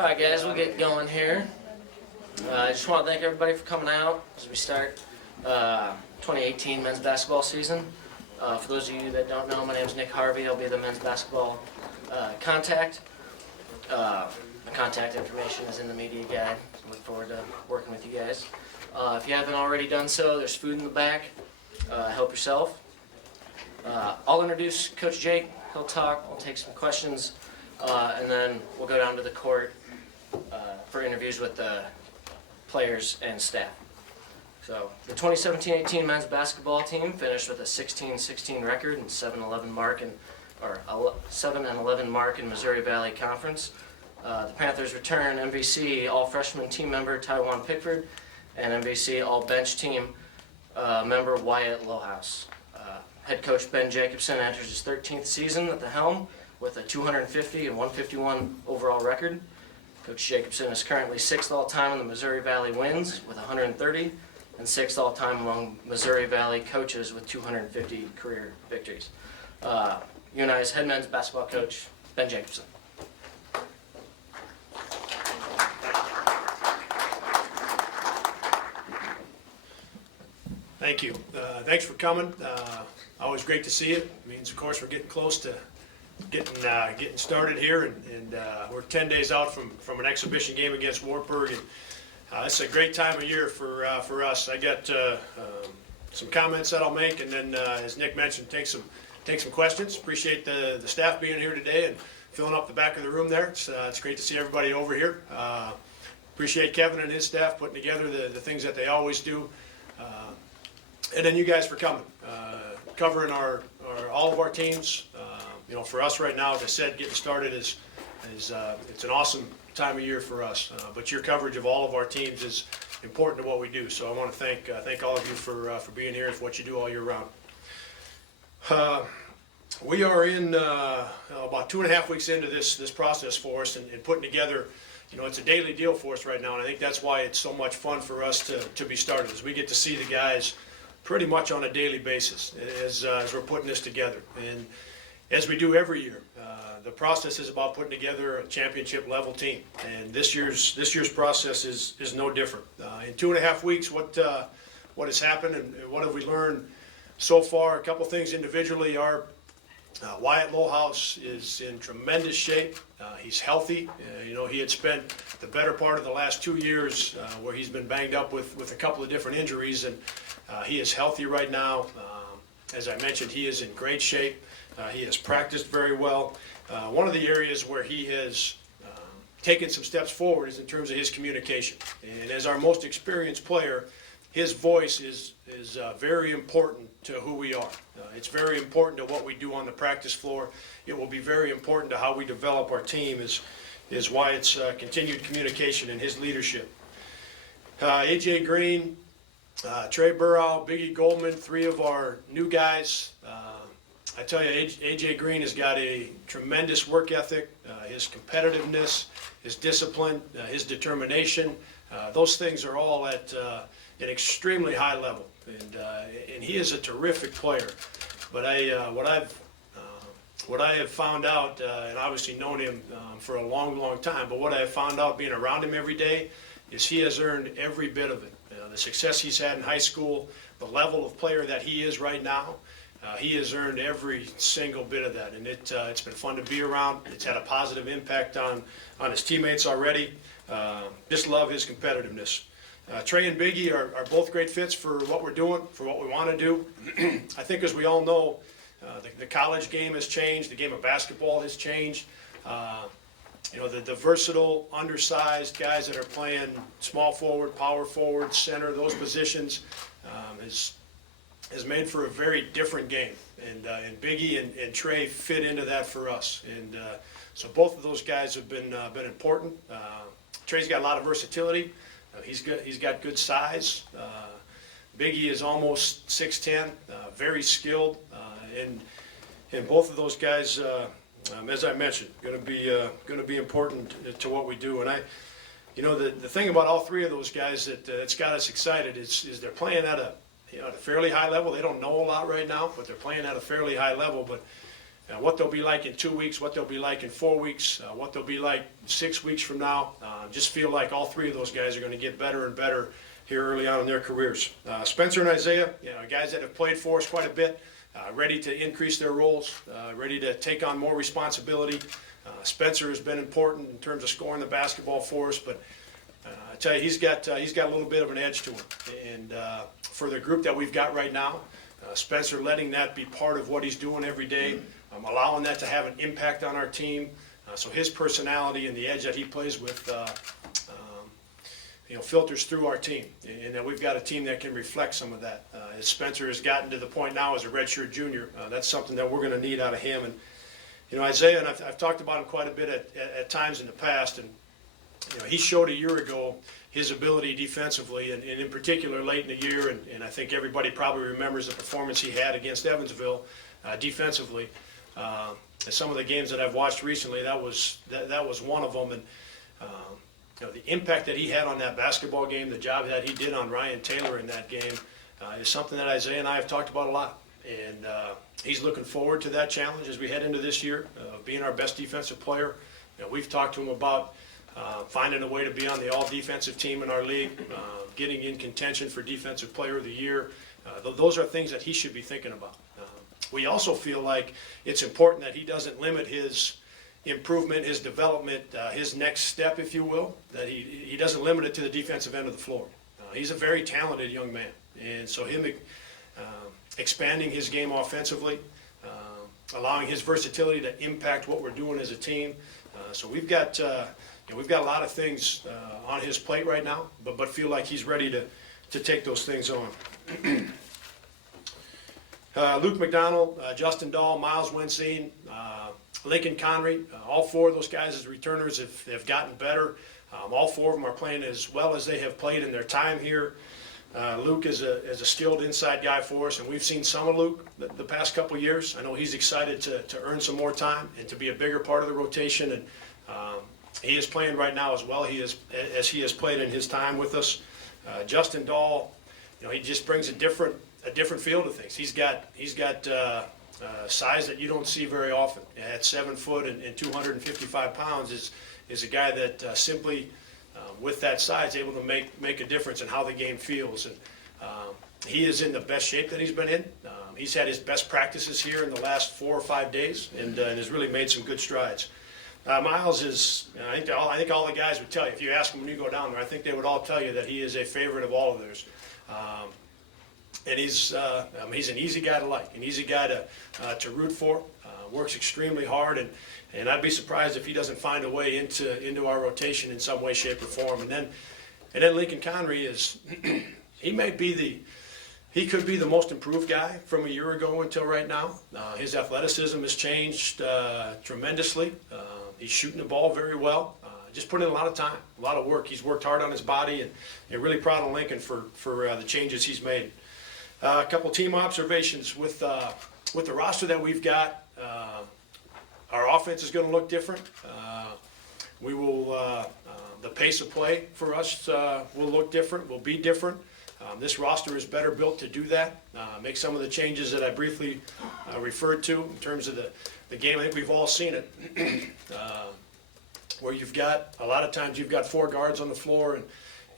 All right, guys, we'll get going here. I just want to thank everybody for coming out as we start 2018 men's basketball season. For those of you that don't know, my name is Nick Harvey. I'll be the men's basketball contact. My contact information is in the media guide. I look forward to working with you guys. If you haven't already done so, there's food in the back. Help yourself. I'll introduce Coach Jake. He'll talk. We'll take some questions, and then we'll go down to the court for interviews with the players and staff. So the 2017-18 men's basketball team finished with a 16-16 record and 7-11 mark in Missouri Valley Conference. The Panthers return MVC all-freshman team member Taiwan Pickford and MVC all-bench team member Wyatt Lohaus. Head coach Ben Jacobson enters his 13th season at the helm with a 250 and 151 overall record. Coach Jacobson is currently 6th all-time in the Missouri Valley wins with 130 and 6th all-time among Missouri Valley coaches with 250 career victories. UNI's head men's basketball coach, Ben Jacobson. Thank you. Thanks for coming. Always great to see you. It means, of course, we're getting close to getting started here, and we're 10 days out from an exhibition game against Wartburg, and it's a great time of year for us. I got some comments that I'll make, and then, as Nick mentioned, take some questions. Appreciate the staff being here today and filling up the back of the room there. It's great to see everybody over here. Appreciate Kevin and his staff putting together the things that they always do. And then you guys for coming, covering all of our teams. For us right now, as I said, getting started is it's an awesome time of year for us. But your coverage of all of our teams is important to what we do. So I want to thank all of you for being here and for what you do all year round. We are in about 2.5 weeks into this process for us and putting together. It's a daily deal for us right now, and I think that's why it's so much fun for us to be started, is we get to see the guys pretty much on a daily basis as we're putting this together. And as we do every year, the process is about putting together a championship level team, and this year's process is no different. In 2.5 weeks, what has happened and what have we learned so far? A couple things individually are Wyatt Lohaus is in tremendous shape. He's healthy. He had spent the better part of the last 2 years where he's been banged up with a couple of different injuries, and he is healthy right now. As I mentioned, he is in great shape. He has practiced very well. One of the areas where he has taken some steps forward is in terms of his communication. And as our most experienced player, his voice is very important to who we are. It's very important to what we do on the practice floor. It will be very important to how we develop our team is why it's continued communication and his leadership. A.J. Green, Trey Burrow, Biggie Goldman, 3 of our new guys. I tell you, A.J. Green has got a tremendous work ethic, his competitiveness, his discipline, his determination. Those things are all at an extremely high level, and he is a terrific player. But what I have found out, and obviously known him for a long time, but what I have found out being around him every day is he has earned every bit of it. The success he's had in high school, the level of player that he is right now, he has earned every single bit of that, and it's been fun to be around. It's had a positive impact on his teammates already. Just love his competitiveness. Trey and Biggie are both great fits for what we're doing, for what we want to do. I think, as we all know, the college game has changed. The game of basketball has changed. The versatile, undersized guys that are playing small forward, power forward, center, those positions has made for a very different game. And Biggie and Trey fit into that for us. And so both of those guys have been important. Trey's got a lot of versatility. He's got good size. Biggie is almost 6'10", very skilled, and both of those guys, as I mentioned, going to be important to what we do. And the thing about all 3 of those guys that's got us excited is they're playing at a fairly high level. They don't know a lot right now, but they're playing at a fairly high level. But what they'll be like in 2 weeks, what they'll be like in 4 weeks, what they'll be like 6 weeks from now. Just feel like all three of those guys are going to get better and better here early on in their careers. Spencer and Isaiah, guys that have played for us quite a bit, ready to increase their roles, ready to take on more responsibility. Spencer has been important in terms of scoring the basketball for us, but I tell you, he's got a little bit of an edge to him. And for the group that we've got right now, Spencer letting that be part of what he's doing every day, allowing that to have an impact on our team. So his personality and the edge that he plays with, filters through our team, and that we've got a team that can reflect some of that. As Spencer has gotten to the point now as a redshirt junior, that's something that we're going to need out of him. And Isaiah, and I've talked about him quite a bit at times in the past, and he showed a year ago his ability defensively, and in particular late in the year, and I think everybody probably remembers the performance he had against Evansville defensively. And some of the games that I've watched recently, that was one of them. And the impact that he had on that basketball game, the job that he did on Ryan Taylor in that game, is something that Isaiah and I have talked about a lot. And he's looking forward to that challenge as we head into this year, being our best defensive player. We've talked to him about finding a way to be on the all-defensive team in our league, getting in contention for Defensive Player of the Year. Those are things that he should be thinking about. We also feel like it's important that he doesn't limit his improvement, his development, his next step, if you will, that he doesn't limit it to the defensive end of the floor. He's a very talented young man, and so him expanding his game offensively, allowing his versatility to impact what we're doing as a team. So we've got a lot of things on his plate right now, but feel like he's ready to take those things on. Luke McDonald, Justin Dahl, Miles Winsine, Lincoln Connery, all four of those guys as returners have gotten better. All four of them are playing as well as they have played in their time here. Luke is a skilled inside guy for us, and we've seen some of Luke the past couple of years. I know he's excited to earn some more time and to be a bigger part of the rotation, and he is playing right now as well as he has played in his time with us. Justin Dahl, he just brings a different feel to things. He's got size that you don't see very often. At 7 foot and 255 pounds is a guy that simply with that size able to make a difference in how the game feels. And he is in the best shape that he's been in. He's had his best practices here in the last 4 or 5 days, and has really made some good strides. Miles is, I think all the guys would tell you, if you ask them when you go down there, I think they would all tell you that he is a favorite of all of theirs. And he's an easy guy to like, an easy guy to root for. Works extremely hard, and I'd be surprised if he doesn't find a way into our rotation in some way, shape, or form. And then Lincoln Connery is he could be the most improved guy from a year ago until right now. His athleticism has changed tremendously. He's shooting the ball very well. Just put in a lot of time, a lot of work. He's worked hard on his body, and really proud of Lincoln for the changes he's made. A couple team observations with the roster that we've got. Our offense is going to look different. We will the pace of play for us will look different. Will be different. This roster is better built to do that. Make some of the changes that I briefly referred to in terms of the game. I think we've all seen it. Where you've got a lot of times you've got 4 guards on the floor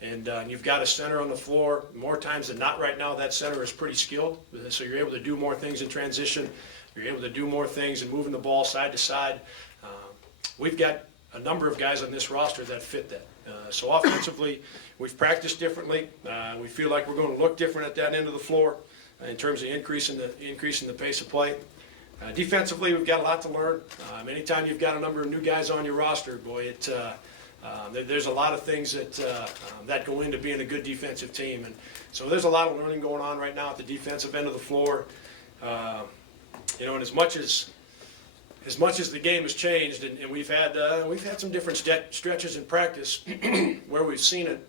and you've got a center on the floor. More times than not right now, that center is pretty skilled. So you're able to do more things in transition. You're able to do more things in moving the ball side to side. We've got a number of guys on this roster that fit that. So offensively, we've practiced differently. We feel like we're going to look different at that end of the floor in terms of increasing the pace of play. Defensively, we've got a lot to learn. Anytime you've got a number of new guys on your roster, boy, there's a lot of things that go into being a good defensive team, and so there's a lot of learning going on right now at the defensive end of the floor. And as much as the game has changed, and we've had some different stretches in practice where we've seen it,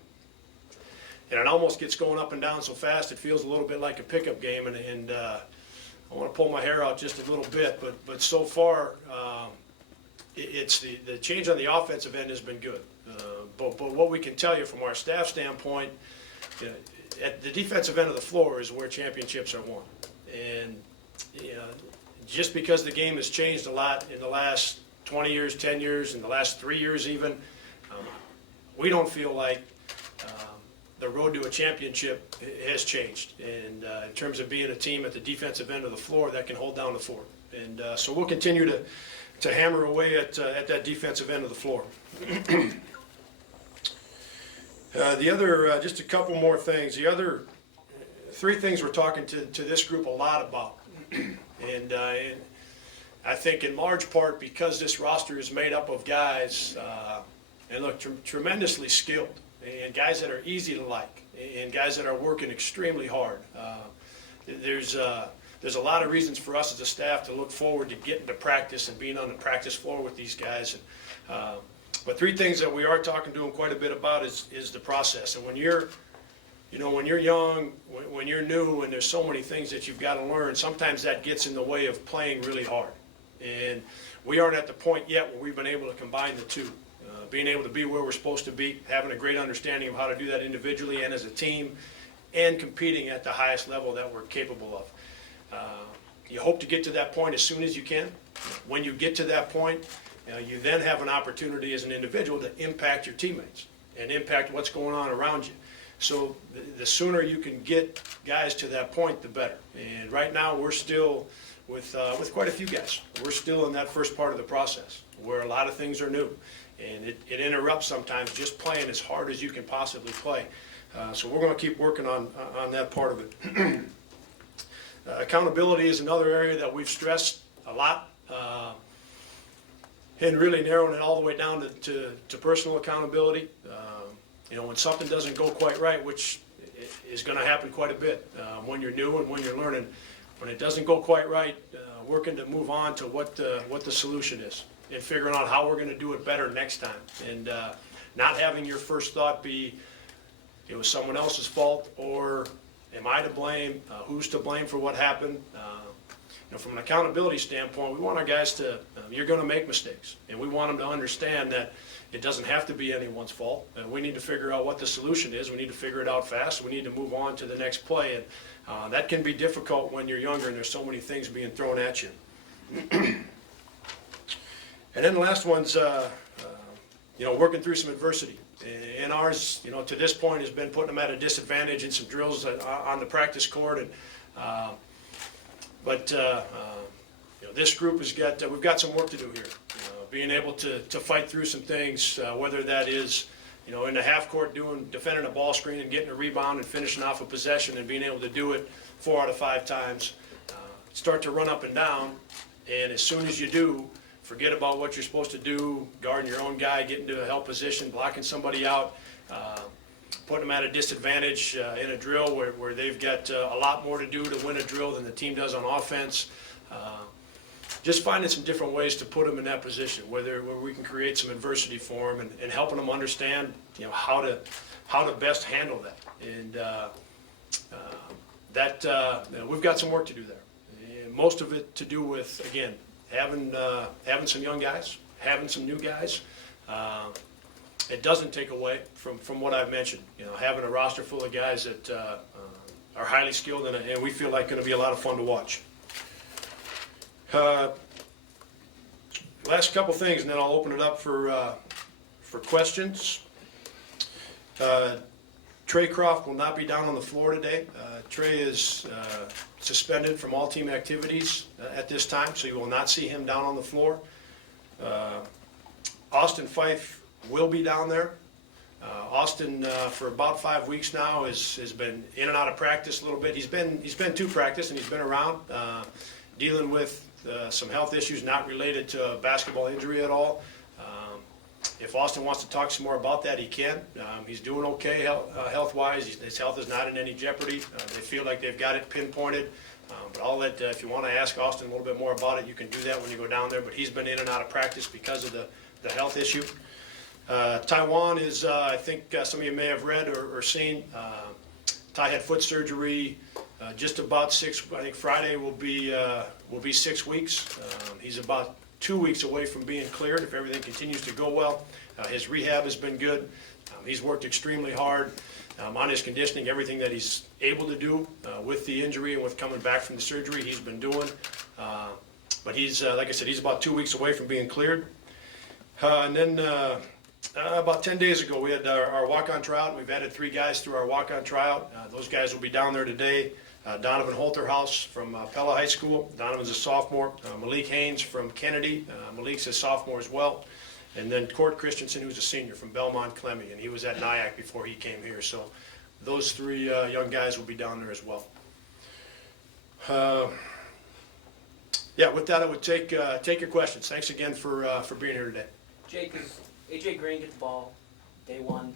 and it almost gets going up and down so fast it feels a little bit like a pickup game, and I want to pull my hair out just a little bit, but so far it's the change on the offensive end has been good. But what we can tell you from our staff standpoint, at the defensive end of the floor is where championships are won, and just because the game has changed a lot in the last 20 years, 10 years, in the last 3 years even, we don't feel like the road to a championship has changed. And in terms of being a team at the defensive end of the floor that can hold down the fort. And so we'll continue to hammer away at that defensive end of the floor. The other, just a couple more things. The other 3 things we're talking to this group a lot about. And I think in large part because this roster is made up of guys, and look, tremendously skilled, and guys that are easy to like, and guys that are working extremely hard. There's a lot of reasons for us as a staff to look forward to getting to practice and being on the practice floor with these guys. But 3 things that we are talking to them quite a bit about is the process. And when you're young, when you're new, and there's so many things that you've got to learn, sometimes that gets in the way of playing really hard. And we aren't at the point yet where we've been able to combine the 2. Being able to be where we're supposed to be, having a great understanding of how to do that individually and as a team, and competing at the highest level that we're capable of. You hope to get to that point as soon as you can. When you get to that point, you then have an opportunity as an individual to impact your teammates and impact what's going on around you. So the sooner you can get guys to that point, the better. And right now we're still with quite a few guys. We're still in that first part of the process where a lot of things are new. And it interrupts sometimes just playing as hard as you can possibly play. So we're going to keep working on that part of it. Accountability is another area that we've stressed a lot, and really narrowing it all the way down to personal accountability. When something doesn't go quite right, which is going to happen quite a bit when you're new and when you're learning, when it doesn't go quite right, working to move on to what the solution is. And figuring out how we're going to do it better next time, and not having your first thought be it was someone else's fault, or am I to blame, who's to blame for what happened. From an accountability standpoint, we want our guys to, you're going to make mistakes, and we want them to understand that it doesn't have to be anyone's fault. We need to figure out what the solution is. We need to figure it out fast. We need to move on to the next play, and that can be difficult when you're younger and there's so many things being thrown at you. And then the last one's, working through some adversity. And ours, to this point, has been putting them at a disadvantage in some drills on the practice court. And this group has we've got some work to do here. Being able to fight through some things, whether that is, in the half court defending a ball screen and getting a rebound and finishing off a possession and being able to do it 4 out of 5 times. Start to run up and down, and as soon as you do, forget about what you're supposed to do, guarding your own guy, getting to a help position, blocking somebody out, putting them at a disadvantage in a drill where they've got a lot more to do to win a drill than the team does on offense. Just finding some different ways to put them in that position, where we can create some adversity for them, and helping them understand, how to best handle that. And we've got some work to do there. And most of it to do with, again, having some young guys, having some new guys. It doesn't take away from what I've mentioned. Having a roster full of guys that are highly skilled and we feel like going to be a lot of fun to watch. Last couple things, and then I'll open it up for questions. Trey Croft will not be down on the floor today. Trey is suspended from all team activities at this time, so you will not see him down on the floor. Austin Fife will be down there. Austin, for about 5 weeks now, has been in and out of practice a little bit. He's been to practice, and he's been around dealing with some health issues not related to a basketball injury at all. If Austin wants to talk some more about that, he can. He's doing okay health-wise. His health is not in any jeopardy. They feel like they've got it pinpointed. But I'll let, if you want to ask Austin a little bit more about it, you can do that when you go down there. But he's been in and out of practice because of the health issue. Taiwan is, I think some of you may have read or seen, Ty had foot surgery just about I think Friday will be 6 weeks. He's about 2 weeks away from being cleared if everything continues to go well. His rehab has been good. He's worked extremely hard on his conditioning, everything that he's able to do with the injury and with coming back from the surgery he's been doing. But he's, like I said, he's about 2 weeks away from being cleared. And then about 10 days ago, we had our walk-on tryout. We've added 3 guys through our walk-on tryout. Those guys will be down there today. Donovan Holterhouse from Pella High School. Donovan's a sophomore. Malik Haynes from Kennedy. Malik's a sophomore as well. And then Court Christensen, who's a senior from Belmont Clemmy, and he was at Nyack before he came here. So those 3 young guys will be down there as well. Yeah, with that, I would take your questions. Thanks again for being here today. Jake, does AJ Green get the ball day one,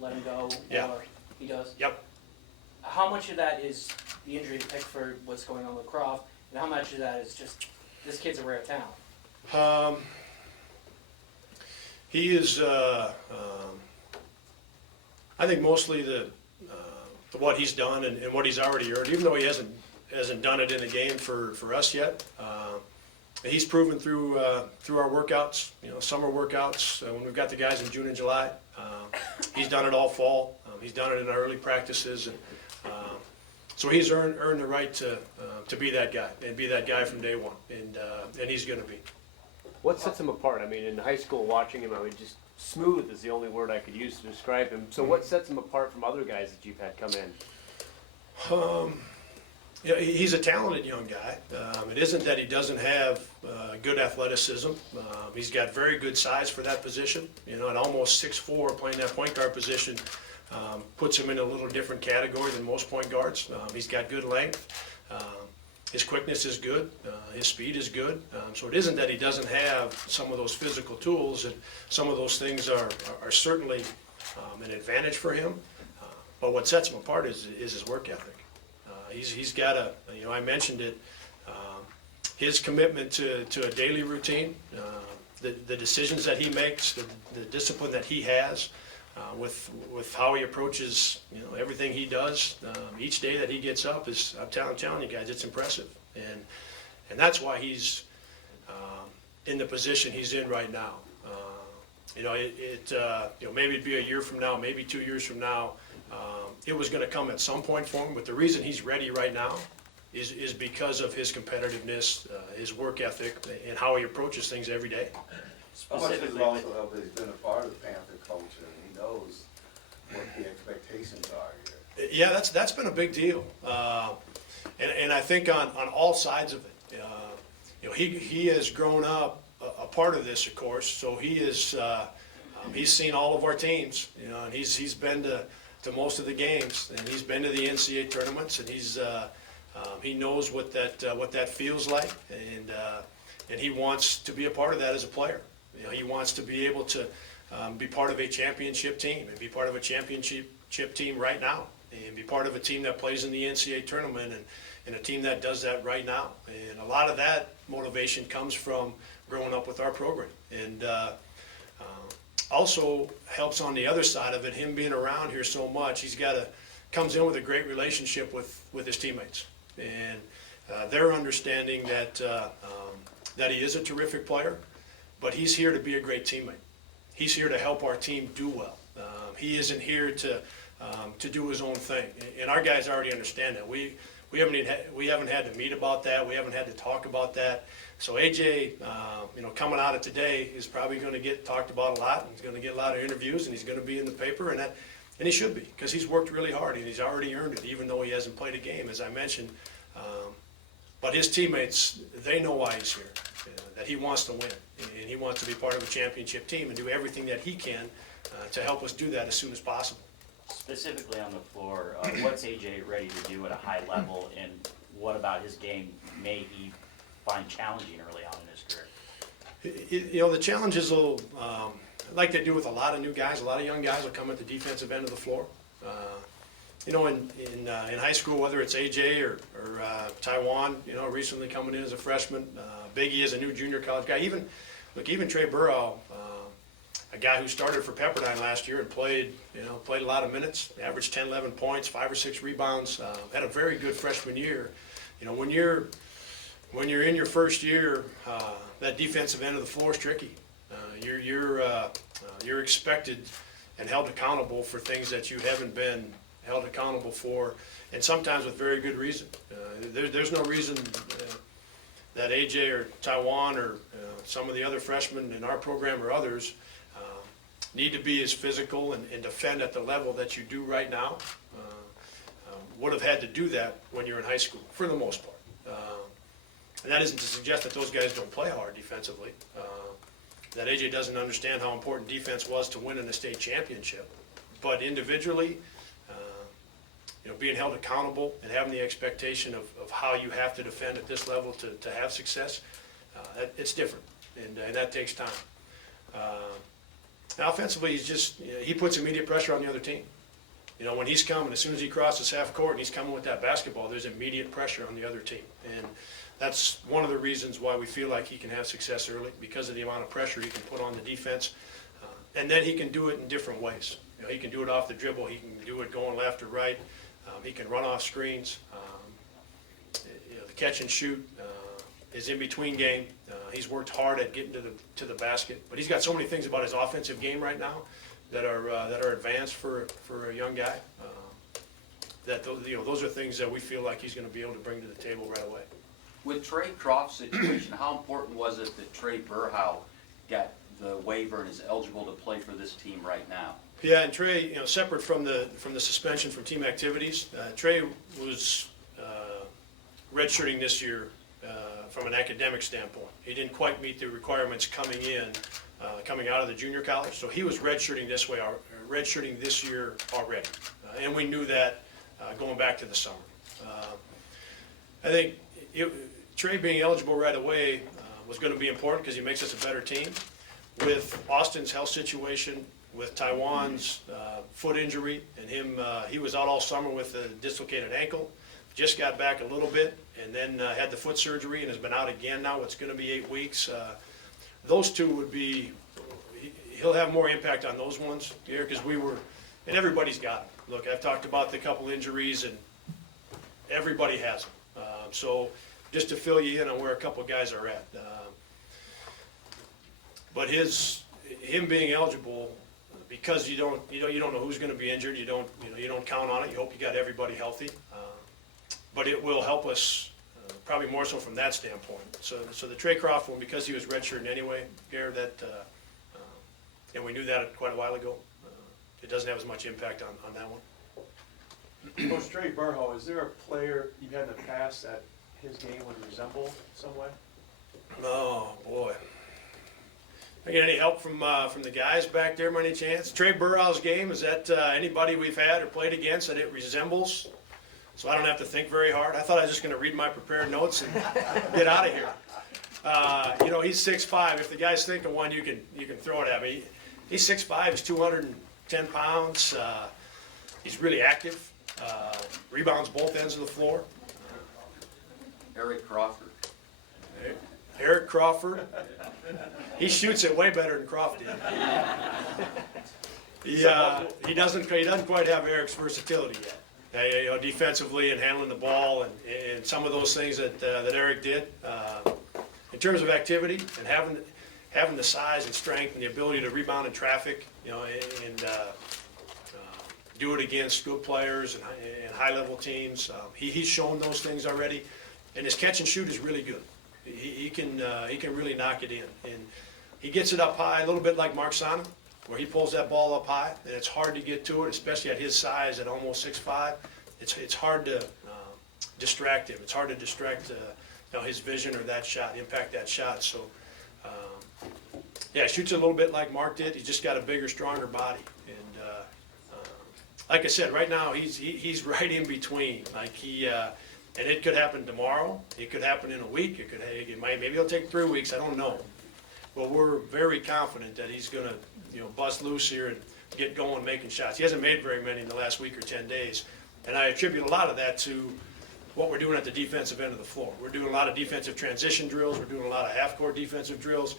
let him go, Yeah. or he does? Yep. How much of that is the injury to Pickford, what's going on with Croft, and how much of that is just this kid's a rare talent? He is, I think, mostly the what he's done and what he's already earned, even though he hasn't done it in a game for us yet. He's proven through our workouts, summer workouts, when we've got the guys in June and July. He's done it all fall. He's done it in our early practices, and so he's earned the right to be that guy and be that guy from day one, and he's going to be. What sets him apart? I mean, in high school, watching him, I mean, just smooth is the only word I could use to describe him. So what sets him apart from other guys that you've had come in? Yeah, he's a talented young guy. It isn't that he doesn't have good athleticism. He's got very good size for that position. At almost 6'4", playing that point guard position puts him in a little different category than most point guards. He's got good length. His quickness is good. His speed is good. So it isn't that he doesn't have some of those physical tools, and some of those things are certainly an advantage for him. But what sets him apart is his work ethic. He's got I mentioned it, his commitment to a daily routine, the decisions that he makes, the discipline that he has, with how he approaches, everything he does, each day that he gets up is, I'm telling you guys, it's impressive. And that's why he's in the position he's in right now. Maybe it'd be a year from now, maybe 2 years from now, it was going to come at some point for him, but the reason he's ready right now is because of his competitiveness, his work ethic, and how he approaches things every day. How much is also help that he's been a part of the Panther culture, and he knows what the expectations are here? Yeah, that's been a big deal, and I think on all sides of it. He has grown up a part of this, of course. So he is he's seen all of our teams, and he's been to most of the games, and he's been to the NCAA tournaments, and he knows what that feels like, and he wants to be a part of that as a player. He wants to be able to be part of a championship team, and be part of a championship team right now, and be part of a team that plays in the NCAA tournament, and a team that does that right now. And a lot of that motivation comes from growing up with our program, and also helps on the other side of it, him being around here so much. Comes in with a great relationship with his teammates, and they're understanding that he is a terrific player, but he's here to be a great teammate. He's here to help our team do well. He isn't here to do his own thing, and our guys already understand that. We haven't had to meet about that. We haven't had to talk about that. So AJ, coming out of today, is probably going to get talked about a lot, and he's going to get a lot of interviews, and he's going to be in the paper, and he should be, because he's worked really hard, and he's already earned it, even though he hasn't played a game, as I mentioned. But his teammates, they know why he's here, that he wants to win, and he wants to be part of a championship team and do everything that he can to help us do that as soon as possible. Specifically on the floor, what's AJ ready to do at a high level, and what about his game may he find challenging early on in his career? The challenges will, like they do with a lot of new guys, a lot of young guys will come at the defensive end of the floor. In high school, whether it's AJ or Taiwan, recently coming in as a freshman, Biggie is a new junior college guy. Even Trey Burrow, a guy who started for Pepperdine last year and played a lot of minutes, averaged 10, 11 points, 5 or 6 rebounds, had a very good freshman year. When you're in your first year, that defensive end of the floor is tricky. You're expected and held accountable for things that you haven't been held accountable for, and sometimes with very good reason. There's no reason that AJ or Taiwan or some of the other freshmen in our program or others need to be as physical and defend at the level that you do right now. Would have had to do that when you're in high school, for the most part. And that isn't to suggest that those guys don't play hard defensively. That AJ doesn't understand how important defense was to winning a state championship. But individually, being held accountable and having the expectation of how you have to defend at this level to have success, it's different, and that takes time. Now offensively, he puts immediate pressure on the other team. When he's coming, as soon as he crosses half court and he's coming with that basketball, there's immediate pressure on the other team. And that's one of the reasons why we feel like he can have success early, because of the amount of pressure he can put on the defense. And then he can do it in different ways. He can do it off the dribble, he can do it going left or right, he can run off screens. The catch and shoot is in between game. He's worked hard at getting to the basket, but he's got so many things about his offensive game right now that are advanced for a young guy. That those are things that we feel like he's going to be able to bring to the table right away. With Trey Croft's situation, how important was it that Trey Burhow got the waiver and is eligible to play for this team right now? Yeah, and Trey, separate from the suspension from team activities, Trey was redshirting this year from an academic standpoint. He didn't quite meet the requirements coming out of the junior college, so he was redshirting this year already, and we knew that going back to the summer. I think Trey being eligible right away was going to be important because he makes us a better team. With Austin's health situation, with Taiwan's foot injury, and he was out all summer with a dislocated ankle, just got back a little bit, and then had the foot surgery and has been out again now. It's going to be 8 weeks. Those two would be, he'll have more impact on those ones here because and everybody's got them. Look, I've talked about the couple injuries, and everybody has them. So just to fill you in on where a couple guys are at. But him being eligible, because you don't know who's going to be injured, you don't count on it. You hope you got everybody healthy. But it will help us probably more so from that standpoint. So the Trey Croft one, because he was redshirting anyway, Garrett, and we knew that quite a while ago. It doesn't have as much impact on that one. Coach Trey Burhow, is there a player you've had in the past that his game would resemble some way? Oh boy. I get any help from the guys back there by any chance? Trey Burrow's game, is that anybody we've had or played against that it resembles? So I don't have to think very hard. I thought I was just going to read my prepared notes and get out of here. He's 6'5". If the guy's thinking one, you can throw it at me. He's 6'5". He's 210 pounds. He's really active. Rebounds both ends of the floor. Eric Crawford. Eric Crawford. He shoots it way better than Crawford did. He doesn't quite have Eric's versatility yet. Defensively and handling the ball and some of those things that Eric did. In terms of activity and having the size and strength and the ability to rebound in traffic, and do it against good players and high-level teams. He's shown those things already, and his catch and shoot is really good. He can really knock it in, and he gets it up high, a little bit like Mark Sana, where he pulls that ball up high, and it's hard to get to it, especially at his size at almost 6'5". It's hard to distract him. It's hard to distract his vision or that shot, impact that shot. So he shoots a little bit like Mark did. He's just got a bigger, stronger body, and like I said, right now he's right in between. And it could happen tomorrow. It could happen in a week. Maybe it'll take 3 weeks. I don't know. But we're very confident that he's going to, bust loose here and get going making shots. He hasn't made very many in the last week or 10 days. And I attribute a lot of that to what we're doing at the defensive end of the floor. We're doing a lot of defensive transition drills. We're doing a lot of half-court defensive drills,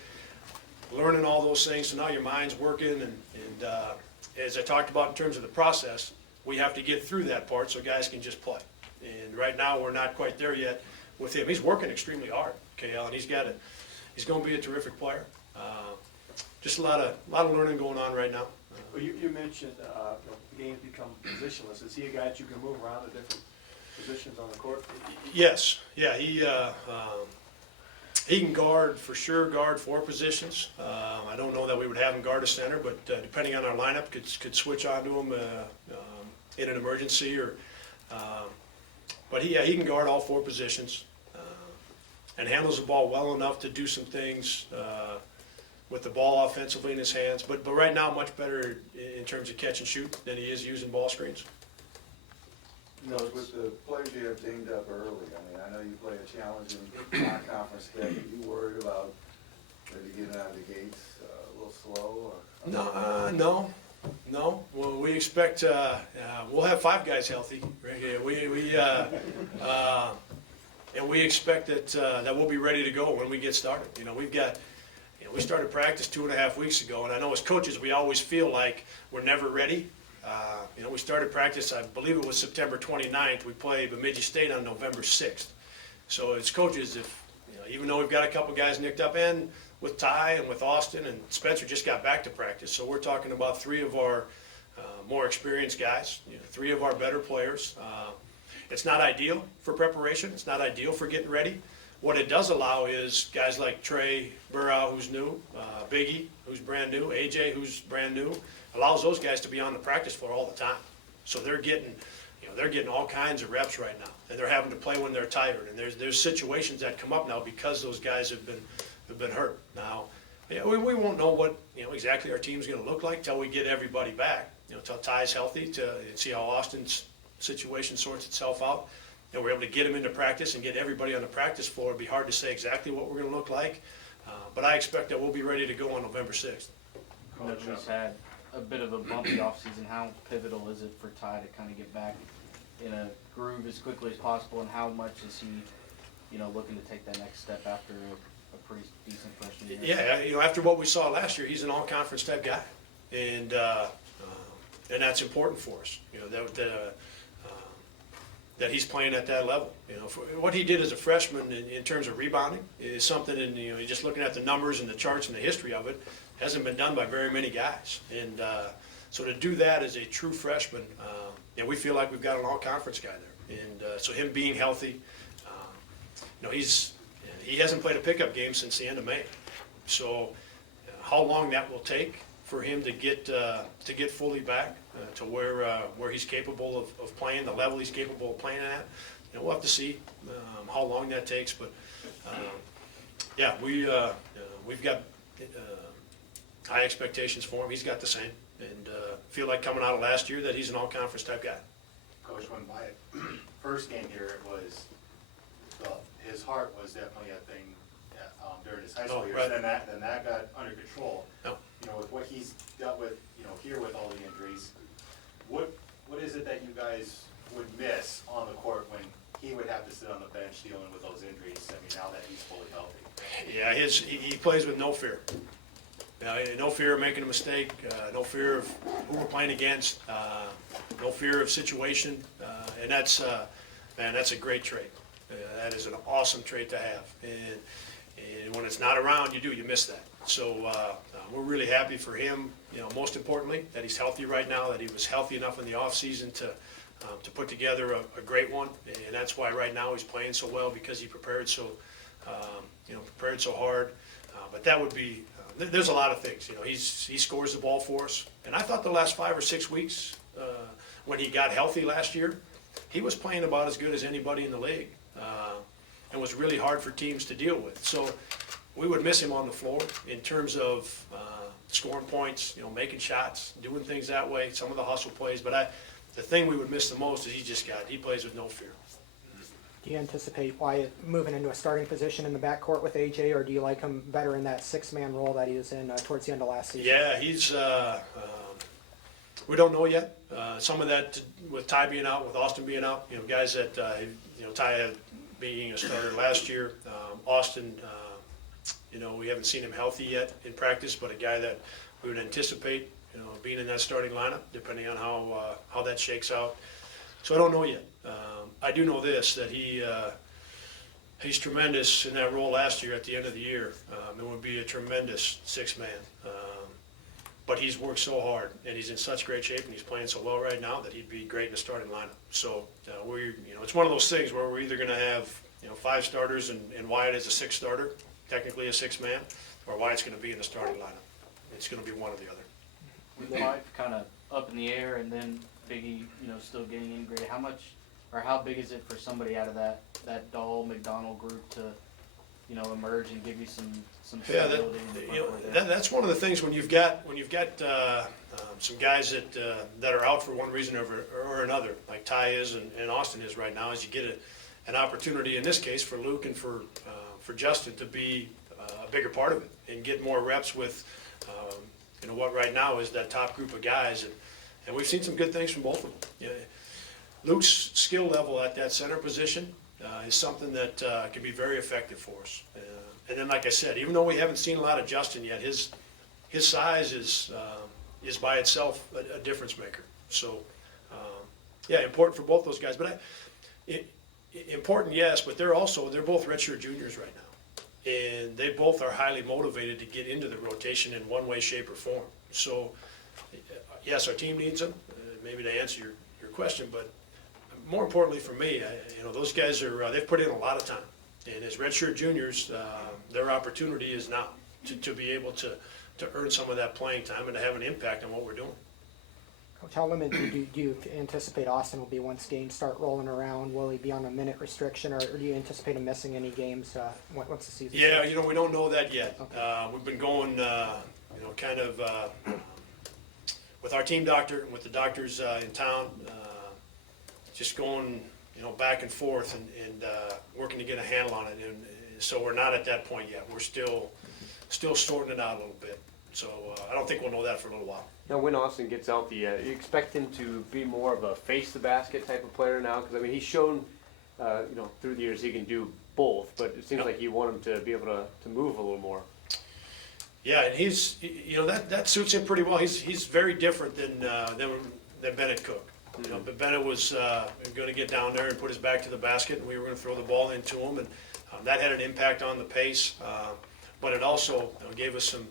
learning all those things. So now your mind's working. And as I talked about in terms of the process, we have to get through that part so guys can just play. And right now we're not quite there yet with him. He's working extremely hard, KL, and he's going to be a terrific player. Just a lot of learning going on right now. Well, you mentioned the game's become positionless. Is he a guy that you can move around to different positions on the court? Yes, yeah. He can guard, for sure, guard 4 positions. I don't know that we would have him guard a center, but depending on our lineup, could switch onto him in an emergency. But he can guard all 4 positions and handles the ball well enough to do some things with the ball offensively in his hands. But right now, much better in terms of catch and shoot than he is using ball screens. With the players you have dinged up early, I mean, I know you play a challenging non-conference schedule. You worried about maybe getting out of the gates a little slow? Or? No. Well, we expect we'll have 5 guys healthy. And we expect that we'll be ready to go when we get started. We started practice 2.5 weeks ago, and I know as coaches we always feel like we're never ready. We started practice, I believe it was September 29th. We played Bemidji State on November 6th. So as coaches, even though we've got a couple guys nicked up, and with Ty and with Austin and Spencer just got back to practice. So we're talking about 3 of our more experienced guys, 3 of our better players. It's not ideal for preparation. It's not ideal for getting ready. What it does allow is guys like Trey Burrow, who's new, Biggie, who's brand new, AJ, who's brand new, allows those guys to be on the practice floor all the time. So they're getting all kinds of reps right now, and they're having to play when they're tired. And there's situations that come up now because those guys have been hurt. Now, we won't know what exactly our team's going to look like till we get everybody back. Till Ty's healthy to see how Austin's situation sorts itself out. And we're able to get him into practice and get everybody on the practice floor. It'd be hard to say exactly what we're going to look like, but I expect that we'll be ready to go on November 6th. Coach had a bit of a bumpy offseason. How pivotal is it for Ty to kind of get back in a groove as quickly as possible, and how much is he, looking to take that next step after a pretty decent freshman year? Yeah, after what we saw last year, he's an all-conference type guy, and that's important for us. That he's playing at that level. What he did as a freshman in terms of rebounding is something, and just looking at the numbers and the charts and the history of it, hasn't been done by very many guys. And so to do that as a true freshman, we feel like we've got an all-conference guy there. And so him being healthy, he hasn't played a pickup game since the end of May. So how long that will take for him to get fully back to where he's capable of playing, the level he's capable of playing at, we'll have to see how long that takes. But we've got high expectations for him. He's got the same, and feel like coming out of last year that he's an all-conference type guy. Coach, when my first game here, it was his heart was definitely a thing during his high school years. Right. Then that got under control. Oh. With what he's dealt with, here with all the injuries, what is it that you guys would miss on the court when he would have to sit on the bench dealing with those injuries? I mean, now that he's fully healthy. Yeah, he plays with no fear. No fear of making a mistake, no fear of who we're playing against, no fear of situation, and that's a great trait. That is an awesome trait to have, and when it's not around, you miss that. So we're really happy for him. Most importantly, that he's healthy right now. That he was healthy enough in the off season to put together a great one, and that's why right now he's playing so well, because he prepared so hard. But that would be. There's a lot of things. He scores the ball for us, and I thought the last 5 or 6 weeks when he got healthy last year, he was playing about as good as anybody in the league, and was really hard for teams to deal with. So we would miss him on the floor in terms of scoring points, making shots, doing things that way, some of the hustle plays. But the thing we would miss the most is he plays with no fear. Do you anticipate Wyatt moving into a starting position in the backcourt with AJ, or do you like him better in that 6-man role that he was in towards the end of last season? Yeah, he's. We don't know yet. Some of that with Ty being out, with Austin being out. Guys that Ty had being a starter last year. Austin, we haven't seen him healthy yet in practice, but a guy that we would anticipate, being in that starting lineup, depending on how that shakes out. So I don't know yet. I do know this, that he's tremendous in that role last year at the end of the year. It would be a tremendous 6-man. But he's worked so hard, and he's in such great shape, and he's playing so well right now that he'd be great in the starting lineup. So it's one of those things where we're either going to have 5 starters and Wyatt as a 6th starter, technically a six-man, or why it's going to be in the starting lineup. It's going to be one or the other. With life kind of up in the air, and then Biggie, still getting integrated, how much or how big is it for somebody out of that Dahl McDonald group to, emerge and give you some Yeah, stability in the front court there? that's one of the things when you've got some guys that are out for one reason or another, like Ty is and Austin is right now, is you get an opportunity in this case for Luke and for Justin to be a bigger part of it and get more reps with what right now is that top group of guys, and we've seen some good things from both of them. Yeah. Luke's skill level at that center position is something that can be very effective for us. And then, like I said, even though we haven't seen a lot of Justin yet, his size is by itself a difference maker. So, yeah, important for both those guys. But important, yes, but they're both redshirt juniors right now. And they both are highly motivated to get into the rotation in one way, shape, or form. So, yes, our team needs them, maybe to answer your question, but more importantly for me, those guys they've put in a lot of time. And as redshirt juniors, their opportunity is now to be able to earn some of that playing time and to have an impact on what we're doing. Coach, how limited do you anticipate Austin will be once games start rolling around? Will he be on a minute restriction, or do you anticipate him missing any games once the season starts? Yeah, we don't know that yet. Okay. We've been going, kind of with our team doctor and with the doctors in town, just going, back and forth and working to get a handle on it. And so we're not at that point yet. We're still sorting it out a little bit. So I don't think we'll know that for a little while. Now, when Austin gets healthy, you expect him to be more of a face-the-basket type of player now? Because, he's shown, through the years he can do both, but it seems like you want him to be able to move a little more. Yeah, and he's, that suits him pretty well. He's very different than Bennett Cook. But Bennett was going to get down there and put his back to the basket, and we were going to throw the ball into him, and that had an impact on the pace. But it also gave us some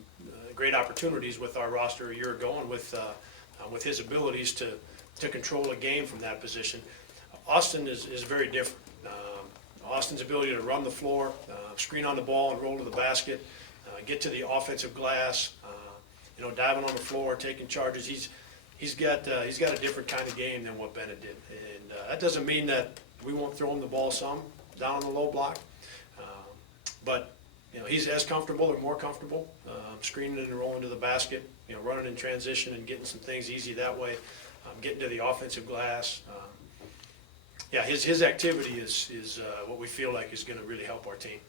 great opportunities with our roster a year ago, and with his abilities to control a game from that position. Austin is very different. Austin's ability to run the floor, screen on the ball and roll to the basket, get to the offensive glass, diving on the floor, taking charges. He's got a different kind of game than what Bennett did, and that doesn't mean that we won't throw him the ball some down on the low block, but he's as comfortable or more comfortable screening and rolling to the basket, running in transition and getting some things easy that way, getting to the offensive glass. His activity is what we feel like is going to really help our team.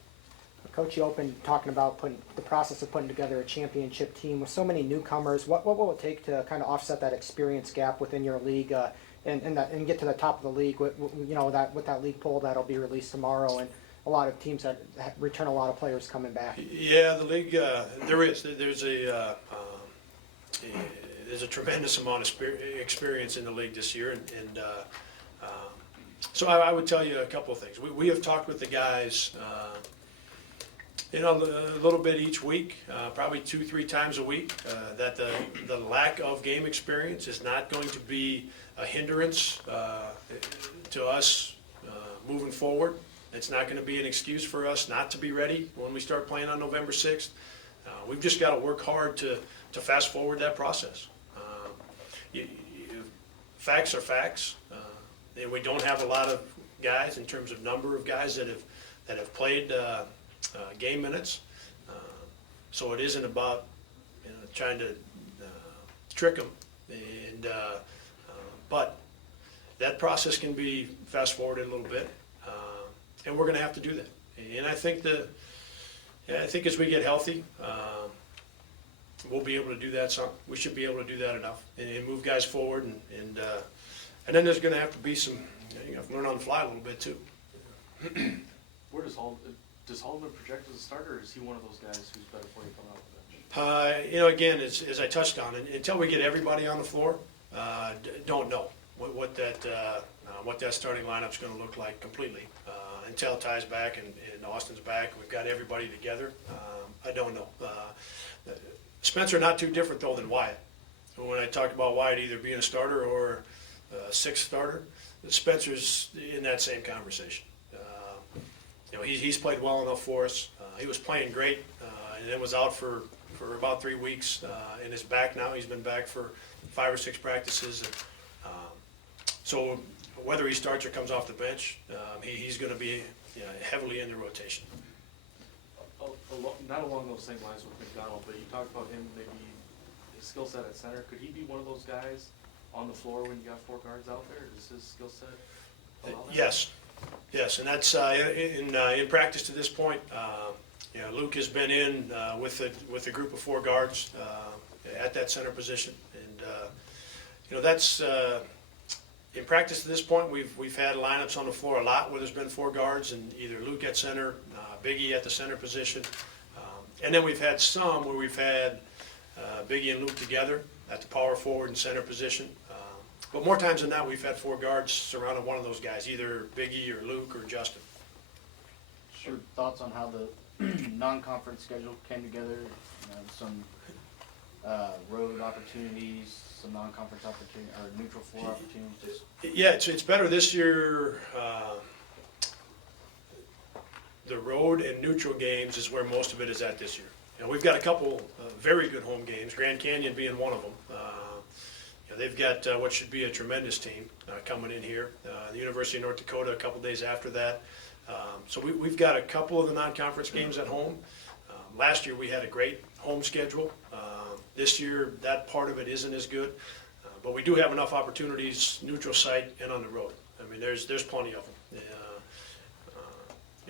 Coach, you opened talking about the process of putting together a championship team with so many newcomers. What will it take to kind of offset that experience gap within your league and get to the top of the league with that league poll that'll be released tomorrow, and a lot of teams that return a lot of players coming back? Yeah, the league there's a tremendous amount of experience in the league this year, and so I would tell you a couple of things. We have talked with the guys. A little bit each week, probably 2-3 times a week, that the lack of game experience is not going to be a hindrance to us moving forward. It's not going to be an excuse for us not to be ready when we start playing on November 6th. We've just got to work hard to fast forward that process. Facts are facts. And we don't have a lot of guys in terms of number of guys that have played game minutes, so it isn't about trying to trick them, but that process can be fast forwarded a little bit, and we're going to have to do that. And I think as we get healthy, we'll be able to do that. We should be able to do that enough and move guys forward, and then there's going to have to be some. You have to learn on the fly a little bit too. Where does Haldeman project as a starter, or is he one of those guys who's better for you coming off the bench? Again, as I touched on, until we get everybody on the floor, don't know what that starting lineup's going to look like completely. Until Ty's back and Austin's back, we've got everybody together. I don't know. Spencer not too different though than Wyatt. When I talk about Wyatt either being a starter or a sixth starter, Spencer's in that same conversation. he's played well enough for us. He was playing great, and then was out for about 3 weeks, and is back now. He's been back for 5 or 6 practices. And, so whether he starts or comes off the bench, he's going to be heavily in the rotation. Not along those same lines with McDonald, but you talked about him, maybe his skill set at center. Could he be one of those guys on the floor when you got 4 guards out there? Does his skill set allow that? Yes, and that's in practice to this point. Luke has been in with a group of 4 guards at that center position, and that's in practice to this point. We've had lineups on the floor a lot where there's been 4 guards, and either Luke at center, Biggie at the center position, and then we've had some where we've had Biggie and Luke together at the power forward and center position. But more times than not, we've had 4 guards surrounding one of those guys, either Biggie or Luke or Justin. Your thoughts on how the non-conference schedule came together? Some road opportunities, some non-conference opportunities, or neutral floor opportunities. Yeah, it's better this year. The road and neutral games is where most of it is at this year. We've got a couple very good home games, Grand Canyon being one of them. They've got what should be a tremendous team coming in here. The University of North Dakota a couple days after that. So we've got a couple of the non-conference games at home. Last year we had a great home schedule. This year that part of it isn't as good. But we do have enough opportunities, neutral site and on the road. I mean, there's plenty of them.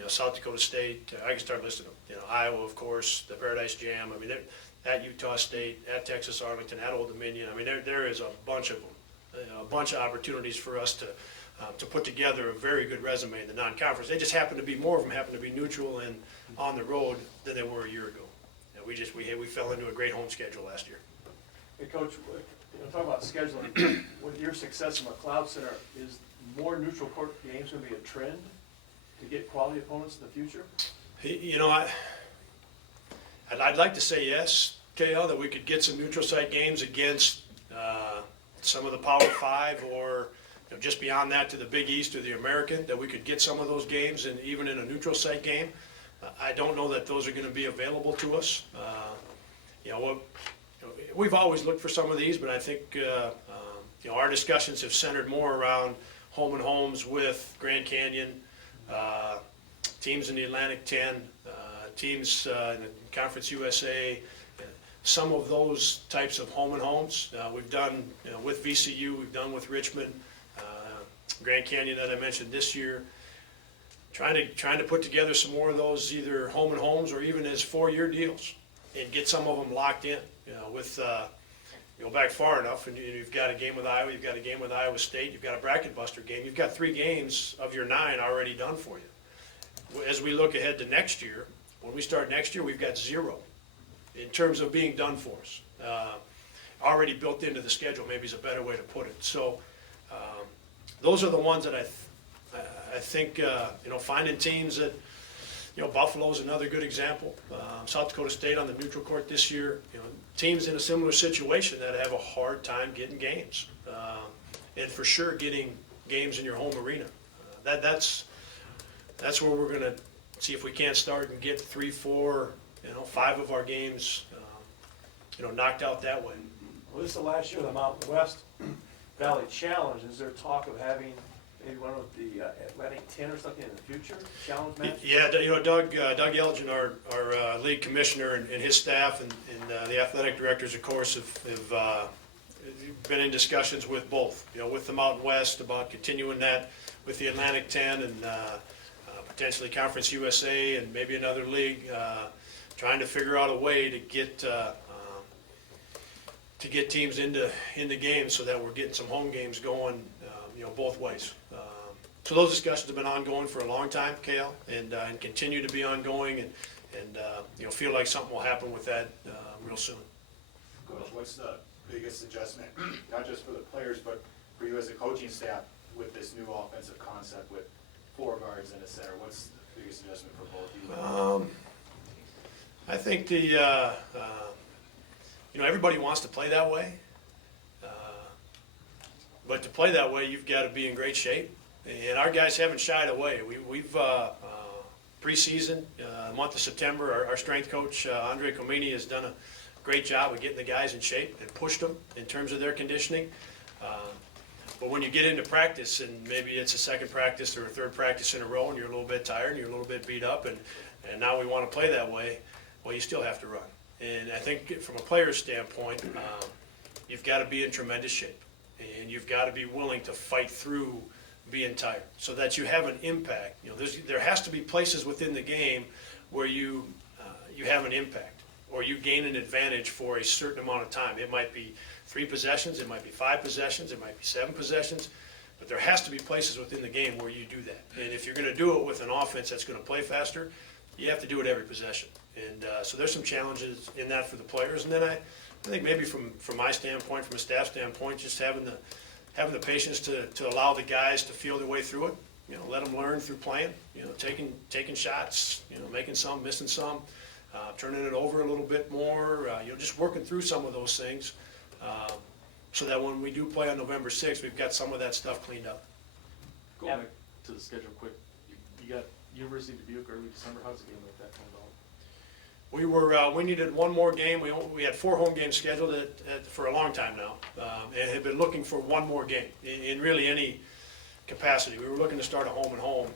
South Dakota State, I can start listing them. Iowa, of course, the Paradise Jam. I mean, at Utah State, at Texas Arlington, at Old Dominion. I mean, there is a bunch of them, a bunch of opportunities for us to put together a very good resume in the non-conference. They just happen to be, more of them happen to be neutral and on the road than they were a year ago. We fell into a great home schedule last year. Hey, Coach, talk about scheduling. With your success in McLeod Center, is more neutral court games going to be a trend to get quality opponents in the future? I'd like to say yes, KL, that we could get some neutral site games against some of the Power 5 or just beyond that to the Big East or the American, that we could get some of those games and even in a neutral site game. I don't know that those are going to be available to us. We've always looked for some of these, but I think our discussions have centered more around home and homes with Grand Canyon, teams in the Atlantic 10, teams in the Conference USA, some of those types of home and homes. We've done with VCU, we've done with Richmond, Grand Canyon that I mentioned this year. Trying to put together some more of those, either home and homes or even as 4-year deals, and get some of them locked in. Go back far enough, and you've got a game with Iowa, you've got a game with Iowa State, you've got a bracket buster game. You've got 3 games of your 9 already done for you. As we look ahead to next year, when we start next year, we've got 0 in terms of being done for us. Already built into the schedule, maybe is a better way to put it. So those are the ones that I think, finding teams that, Buffalo's another good example. South Dakota State on the neutral court this year, teams in a similar situation that have a hard time getting games. And for sure getting games in your home arena. That's where we're going to see if we can't start and get 3, 4, 5 of our games, knocked out that way. Well, this is the last year of the Mountain West Valley Challenge. Is there talk of having maybe one of the Atlantic 10 or something in the future? Challenge match? Yeah, Doug Elgin, our league commissioner, and his staff, and the athletic directors, of course, have been in discussions with both, with the Mountain West about continuing that with the Atlantic 10 and potentially Conference USA and maybe another league, trying to figure out a way to get teams into games so that we're getting some home games going, both ways. So those discussions have been ongoing for a long time, KL, and continue to be ongoing, and feel like something will happen with that real soon. Coach, what's the biggest adjustment, not just for the players, but for you as a coaching staff with this new offensive concept with 4 guards and a center? What's the biggest adjustment for both of you? I think everybody wants to play that way, but to play that way, you've got to be in great shape. And our guys haven't shied away. preseason, the month of September, our strength coach, Andre Comini, has done a great job of getting the guys in shape and pushed them in terms of their conditioning. But when you get into practice, and maybe it's a second practice or a third practice in a row, and you're a little bit tired, and you're a little bit beat up, and now we want to play that way, well, you still have to run. And I think from a player's standpoint, you've got to be in tremendous shape, and you've got to be willing to fight through being tired so that you have an impact. You know, there has to be places within the game where you have an impact, or you gain an advantage for a certain amount of time. It might be 3 possessions, it might be 5 possessions, it might be 7 possessions, but there has to be places within the game where you do that. And if you're going to do it with an offense that's going to play faster, you have to do it every possession. And so there's some challenges in that for the players. And then I think maybe from my standpoint, from a staff standpoint, just having the patience to allow the guys to feel their way through it. You know, let them learn through playing. You know, taking shots. You know, making some, missing some, turning it over a little bit more. You know, just working through some of those things, so that when we do play on November 6th, we've got some of that stuff cleaned up. Going back to the schedule quick, you got University of Dubuque early December. How's the game like that coming about? We needed one more game. We had 4 home games scheduled for a long time now, and had been looking for one more game in really any capacity. We were looking to start a home and home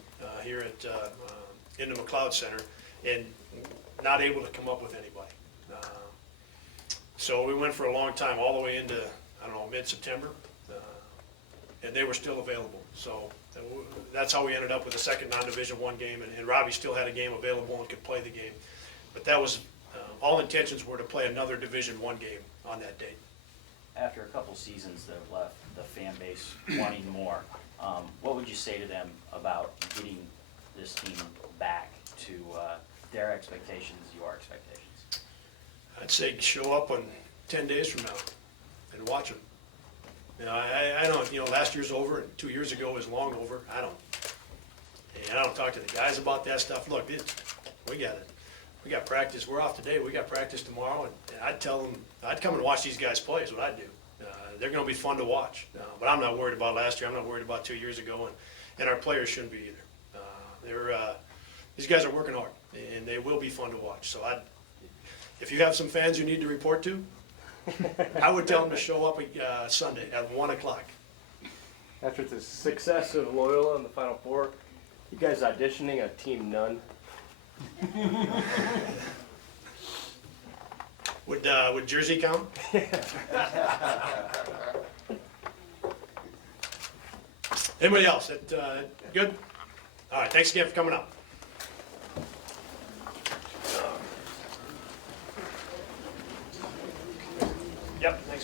here at in the McLeod Center, and not able to come up with anybody. So we went for a long time, all the way into, I don't know, mid-September, and they were still available. So that's how we ended up with a second non-Division I game, and Robbie still had a game available and could play the game. But that was, all intentions were to play another Division I game on that date. After a couple seasons that have left the fan base wanting more, what would you say to them about getting this team back to their expectations, your expectations? I'd say show up on 10 days from now and watch them. You know, I don't, you know, last year's over and 2 years ago is long over. I don't talk to the guys about that stuff. Look, we got it. We got practice. We're off today. We got practice tomorrow, and I'd tell them I'd come and watch these guys play. Is what I'd do. They're going to be fun to watch. But I'm not worried about last year. I'm not worried about 2 years ago, and our players shouldn't be either. These guys are working hard, and they will be fun to watch. So if you have some fans you need to report to, I would tell them to show up Sunday at 1 o'clock. After the success of Loyola in the Final Four, you guys auditioning a Team None? Would Jersey count? Anybody else? Good? All right, thanks again for coming up.